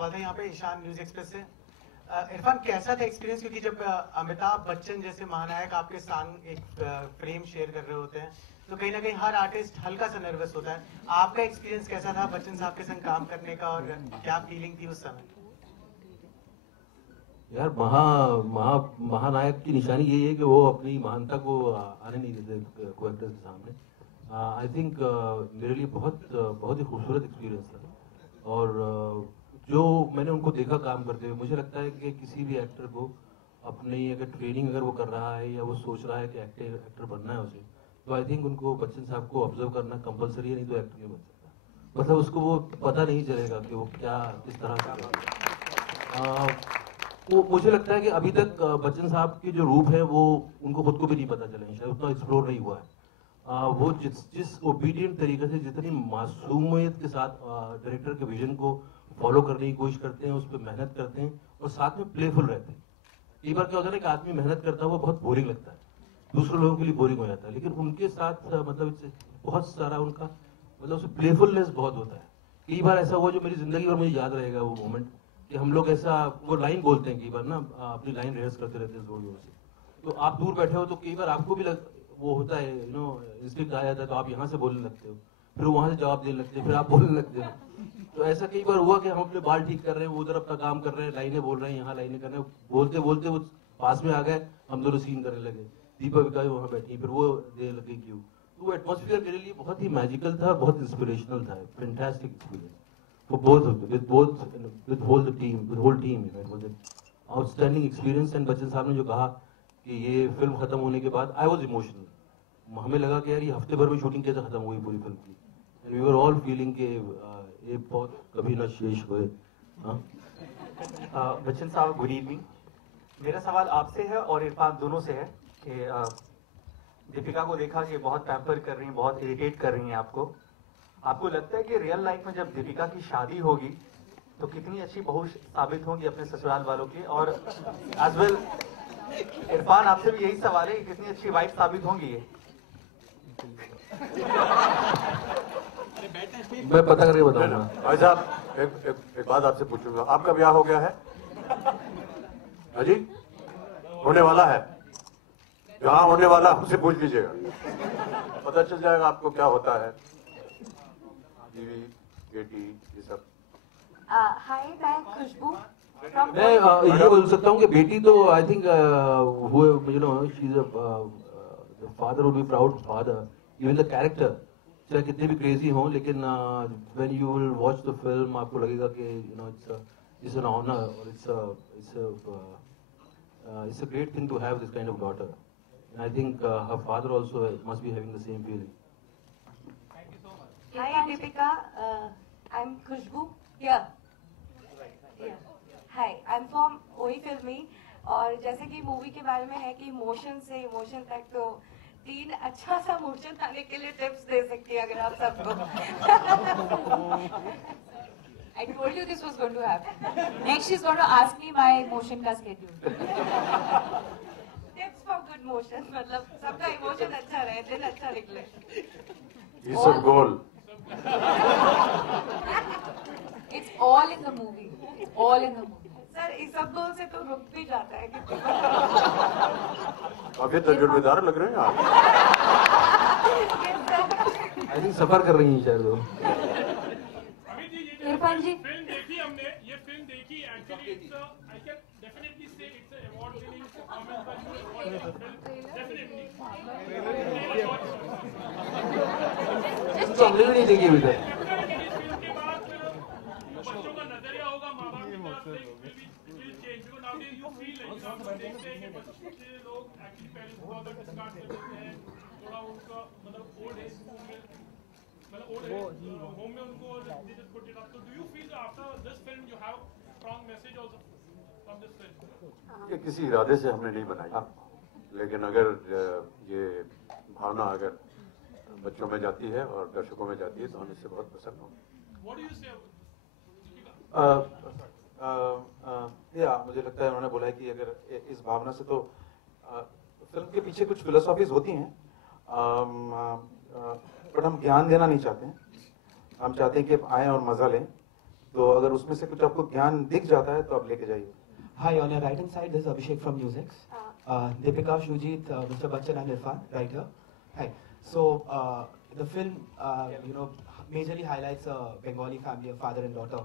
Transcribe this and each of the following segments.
सवाल था यहाँ पे ईशान न्यूज एक्सप्रेस से। इरफान, कैसा था एक्सपीरियंस, क्योंकि जब अमिताभ बच्चन जैसे महानायक आपके संग एक फ्रेम शेयर कर रहे होते हैं तो कहीं ना कहीं हर आर्टिस्ट हल्का सा नर्वस होता है। आपका एक्सपीरियंस कैसा था बच्चन साहब के संग काम करने का, और क्या फीलिंग थी उस समय? यार महानायक की निशानी यही है कि वो अपनी महानता को आने नहीं देते को एक्टर्स के सामने। आई थिंक मेरे लिए बहुत ही खूबसूरत एक्सपीरियंस था। और जो मैंने उनको देखा काम करते हुए, मुझे लगता है कि किसी भी एक्टर को अपनी अगर ट्रेनिंग अगर वो कर रहा है या वो सोच रहा है कि एक्टर बनना है उसे, तो आई थिंक उनको बच्चन साहब को ऑब्जर्व करना कंपलसरी है, नहीं तो एक्टर नहीं बन सकता। मतलब उसको वो पता नहीं चलेगा कि वो क्या किस तरह का कर। वो मुझे लगता है कि अभी तक बच्चन साहब के जो रूप है वो उनको खुद को भी नहीं पता चले, शायद उतना एक्सप्लोर नहीं हुआ है। वो जिस ओबीडियंट तरीके से, जितनी मासूमियत के साथ डायरेक्टर के विजन को फॉलो करने की कोशिश करते हैं, उस पर मेहनत करते हैं और साथ में प्लेफुल रहते हैं। कई बार क्या होता है ना कि आदमी मेहनत करता है वो बहुत बोरिंग लगता है, दूसरे लोगों के लिए बोरिंग हो जाता है, लेकिन उनके साथ मतलब बहुत सारा उनका मतलब उसमें प्लेफुलनेस बहुत होता है। कई बार ऐसा हुआ जो मेरी जिंदगी भर मुझे याद रहेगा वो मोमेंट, कि हम लोग ऐसा वो लाइन बोलते हैं कई बार ना, अपनी लाइन रिहर्स करते रहते हैं जोर जोर से, तो आप दूर बैठे हो तो कई बार आपको भी वो होता है इंस्टिंक्ट आ जाता है, तो आप यहाँ से बोलने लगते हो, फिर वहां से जवाब देने लगते हैं, फिर आप बोलने लगते हो। तो ऐसा कई बार हुआ कि हम अपने बाल ठीक कर रहे हैं, वो उधर अपना काम कर रहे हैं, लाइनें बोल रहे हैं, यहाँ लाइनें कर रहे हैं, बोलते बोलते वो पास में आ गए, हम दोनों सीन करने लगे, दीपा विका वहां बैठी, फिर वो देने लगे क्यों। तो वो एटमोसफियर मेरे लिए बहुत ही मैजिकल था, बहुत इंस्पिरेशनल था, fantastic experience for both of them, with whole team, it was an outstanding experience। and Bachchan साहब ने जो कहा कि ये फिल्म खत्म होने के बाद I was emotional, हमें लगा कि यार ये हफ्ते भर में शूटिंग कैसे खत्म हुई पूरी फिल्म की, and we were all feeling कि ये बहुत कभी ना शेष हुए। बच्चन साहब, गुड इवनिंग। मेरा सवाल आपसे है और इरफान दोनों से है कि दीपिका को देखा कि बहुत पैम्पर कर रही हैं, बहुत इरिटेट कर रही हैं आपको लगता है कि रियल लाइफ में जब दीपिका की शादी होगी तो कितनी अच्छी बहू साबित होंगी अपने ससुराल वालों की? और एज वेल इरफान, आपसे भी यही सवाल है कि कितनी अच्छी वाइफ साबित होंगी ये? मैं पता करके बताऊंगा। भाई साहब, एक बात आपसे पूछूंगा, आपका ब्याह हो गया है? अजी होने वाला है? जहाँ होने वाला हमसे पूछ लीजिएगा, पता चल जाएगा आपको क्या होता है। बीवी, बेटी, ये सब। हाय, मैं खुशबू। मैं ये बोल सकता हूँ कि बेटी तो I think she is the father would be proud father, even the character चाहे कितने भी क्रेजी हों, लेकिन when you will watch the film आपको लगेगा कि इट्स एन ऑनर और it's a great thing to have this kind of daughter. I think her father also must be having the same feeling. Hi Deepika, I'm Khushbu here. Hi, I'm from OE Filmy, और जैसे कि movie के बारे में है कि emotion से emotion तक, तो 3 अच्छा सा इमोशन आने के लिए टिप्स दे सकती है अगर आप सबको। I told you this was going to happen. Next she's going to ask me my emotion का schedule. Tips for good motion, मतलब सबका इमोशन अच्छा रहे, दिन अच्छा निकले। ये सब गोल। It's all in the movie. It's all in the movie. Sir, इस सब गोल से तो रुक भी जाता है कि काफी तजुर्बेदार लग रहे हैं आप। आई थिंक सफर कर रही हैं शायद वो। इरफान जी, फिल्म देखी हमने, ये फिल्म देखी, actually it's I can definitely say it's a award winning performance by you, definitely. तो हमने भी नहीं देखी अभी तक। के बाद बच्चों का नजरिया होगा माँ बाप की तरफ से, will change, because nowadays you feel like हम देखते हैं कि बच्चे लोग एक्चुअली पेरेंट्स को अगर डिस्कार्ड कर देते हैं, थोड़ा उनका मतलब ओल्ड एज होम में, मतलब ओल्ड एज होम में उनको they just put it up. So do you feel that after this film you have strong message also from this film? ये किसी इरादे से हमने नहीं बनाई, लेकिन अगर ये भावना अगर बच्चों में जाती है और दर्शकों में जाती है तो हम इससे बहुत प्रसन्न होंगे। What do you say? मुझे लगता है उन्होंने बोला है कि अगर इस भावना से, तो फिल्म के पीछे कुछ फिलोसॉफीज होती हैं, बट हम ज्ञान देना नहीं चाहते हैं। हम चाहते हैं कि आए और मजा लें, तो अगर उसमें से कुछ आपको ज्ञान दिख जाता है तो आप लेके जाइए। Hi, on your right hand side, this is Abhishek from Musics. Deepika, Shujit, Mr. Bachchan and Irfan, right here. Hi. So, the film, majorly highlights a Bengali family, a father and daughter.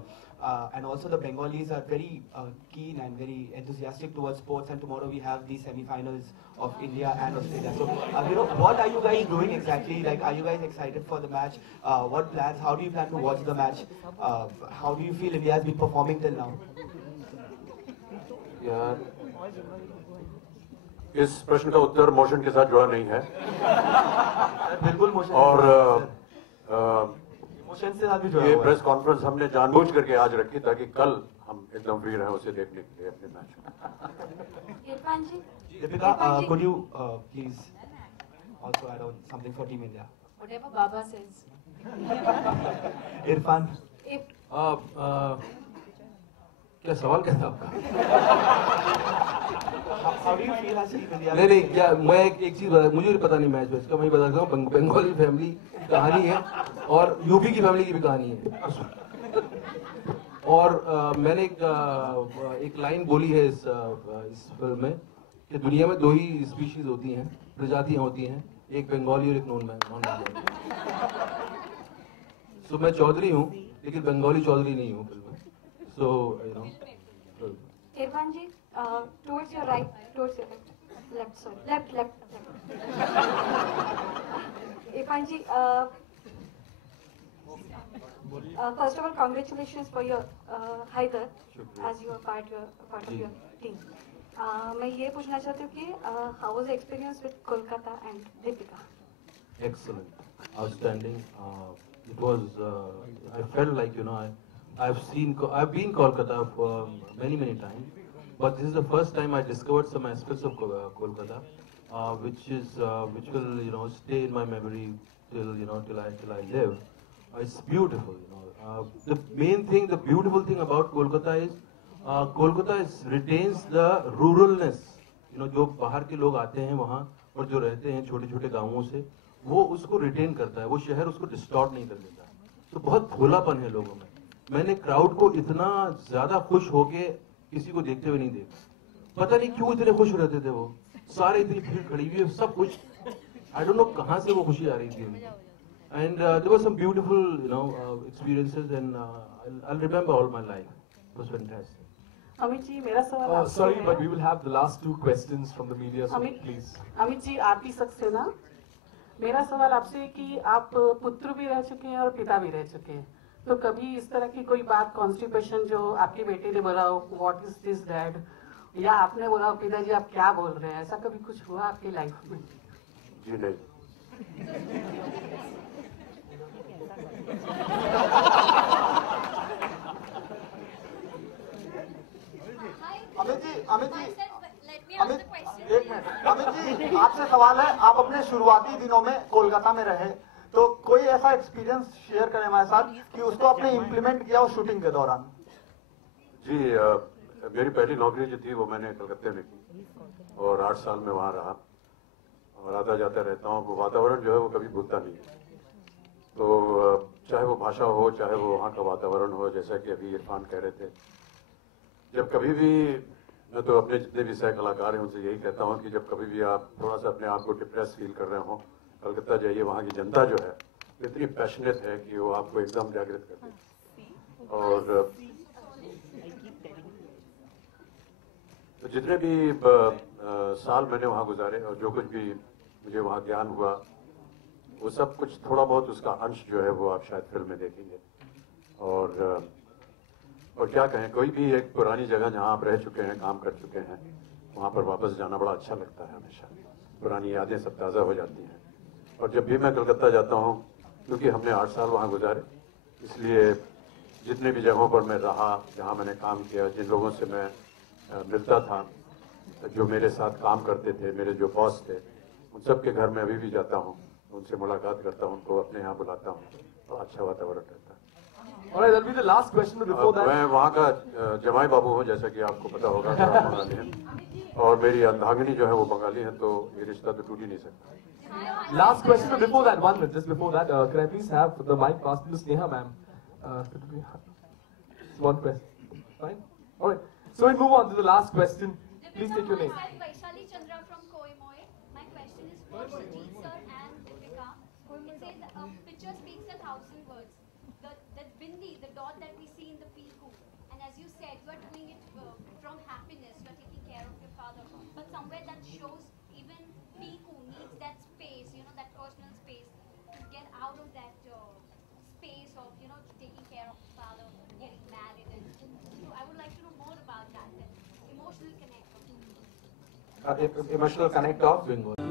And also the Bengalis are very keen and very enthusiastic towards sports, and tomorrow we have the semi-finals of India and Australia. So, what are you guys doing exactly? Like, are you guys excited for the match? What plans? How do you plan to watch the match? How do you feel India has been performing till now? यार, इस प्रश्न का उत्तर motion के साथ जुड़ा नहीं है। बिल्कुल मोशन और मोशन से साथ भी जुड़ा ये हुआ है। प्रेस कॉन्फ्रेंस हमने जानबूझ करके आज रखी ताकि कल हम एकदम फ्री रहें उसे देखने के लिए अपने मैच में। इरफान जी, Deepika, could you please also add on something for Team India? whatever Baba says. Irfan, If क्या सवाल क्या था आपका? how do you feel as Team India? नहीं क्या मैं एक चीज बता, मुझे पता नहीं मैच का, मैं बता सकता हूँ बंगाली फैमिली कहानी है और यूपी की फैमिली की भी कहानी है। और मैंने एक लाइन बोली है इस फिल्म में कि दुनिया में दो ही स्पीशीज होती हैं, प्रजातियां होती हैं, एक बंगाली और एक नॉन बंगाली। सो मैं चौधरी हूँ लेकिन बंगाली चौधरी नहीं हूँ फिल्म में। So, Irfan ji, towards your right, towards your left, sorry, left. Irfan ji, first of all, congratulations for your Haider, as you are part of your team. मैं ये पूछना चाहती हूँ कि how was the experience with Kolkata and Deepika? Excellent, outstanding. It was. I felt like I've been Kolkata for many times, but this is the first time I discovered some aspects of Kolkata, which will stay in my memory till I live. It's beautiful. The main thing, the beautiful thing about Kolkata is Kolkata retains the ruralness. जो बाहर के लोग आते हैं वहाँ और जो रहते हैं छोटे गांवों से, वो उसको रिटेन करता है, वो शहर उसको डिस्टॉर्ट नहीं कर देता। तो बहुत भोलापन है लोगों में। मैंने क्राउड को इतना ज्यादा खुश होके किसी को देखते हुए नहीं देखा। पता नहीं क्यों इतने खुश रहते थे वो, सारे इतनी भीड़ खड़ी हुई है, सब कुछ आई डोंट नो कहाँ से वो खुशी आ रही थी। And there were some beautiful experiences and I'll remember all my life. It was fantastic. Amit ji, मेरा सवाल sorry, but we will have the last two questions from the media, so please. Amit ji, आप ही सक्सेना, मेरा सवाल आपसे है कि आप पुत्र भी रह चुके हैं और पिता भी रह चुके हैं, तो कभी इस तरह की कोई बात कॉन्स्टिपेशन जो आपकी बेटी ने बोला हो, व्हाट इज दिस डैड, या आपने बोला हो पिताजी आप क्या बोल रहे हैं, ऐसा कभी कुछ हुआ आपकी लाइफ में? जी नहीं। अमित जी, एक मिनट। अमित जी, आपसे सवाल है, आप अपने शुरुआती दिनों में कोलकाता में रहे, तो कोई ऐसा एक्सपीरियंस शेयर करें हमारे साथ कि उसको आपने इम्प्लीमेंट किया हो शूटिंग के दौरान? जी, मेरी पहली नौकरी जो थी वो मैंने कलकत्ते में की और 8 साल में वहाँ रहा और आता जाता रहता हूँ। वो वातावरण जो है वो कभी भूलता नहीं है। तो चाहे वो भाषा हो, चाहे वो वहाँ का वातावरण हो, जैसा कि अभी इरफान कह रहे थे, जब कभी भी, मैं तो अपने जितने भी सह कलाकार हैं उनसे यही कहता हूँ कि जब कभी भी आप थोड़ा सा अपने आप को डिप्रेस फील कर रहे हो, कलकत्ता जाइए। वहाँ की जनता जो है इतनी पैशनेट है कि वो आपको एकदम जागृत कर देती। और तो जितने भी साल मैंने वहाँ गुजारे और जो कुछ भी मुझे वहाँ ज्ञान हुआ, वो सब कुछ थोड़ा बहुत उसका अंश जो है वो आप शायद फिल्म में देखेंगे। और क्या कहें, कोई भी एक पुरानी जगह जहाँ आप रह चुके हैं, काम कर चुके हैं, वहाँ पर वापस जाना बड़ा अच्छा लगता है। हमेशा पुरानी यादें सब ताज़ा हो जाती हैं। और जब भी मैं कलकत्ता जाता हूँ, क्योंकि हमने 8 साल वहाँ गुजारे, इसलिए जितने भी जगहों पर मैं रहा, जहाँ मैंने काम किया, जिन लोगों से मैं मिलता था, जो मेरे साथ काम करते थे, मेरे जो बॉस थे, उन सब के घर में अभी भी जाता हूँ, उनसे मुलाकात करता हूँ, उनको अपने यहाँ बुलाता हूँ, और अच्छा वातावरण रहता है। Alright, that'll be the last question before that. मैं वहाँ का जमाई बाबू हूँ, जैसा कि आपको पता होगा, बंगाली हैं, और मेरी अर्धांगिनी जो है वो बंगाली है, तो ये रिश्ता तो टूट ही नहीं सकता। Last question, but before that, 1 minute, just before that, can I please have the mic passed to Sneha ma'am? one question. Fine? Alright. So we move on to the last question. Please take your name. Vaishali Chandra from Koimoe. My question is for Shujit sir and Deepika. It says a picture speaks 1,000 words. The bindi, the dot that we see in the piku, and as you said, you are doing it from happiness. You are taking care of your father, but somewhere that shows even piku needs that space, you know, that personal space to get out of that space of, you know, taking care of the father, getting married, and so I would like to know more about that emotional connect. Emotional connect of Bengal.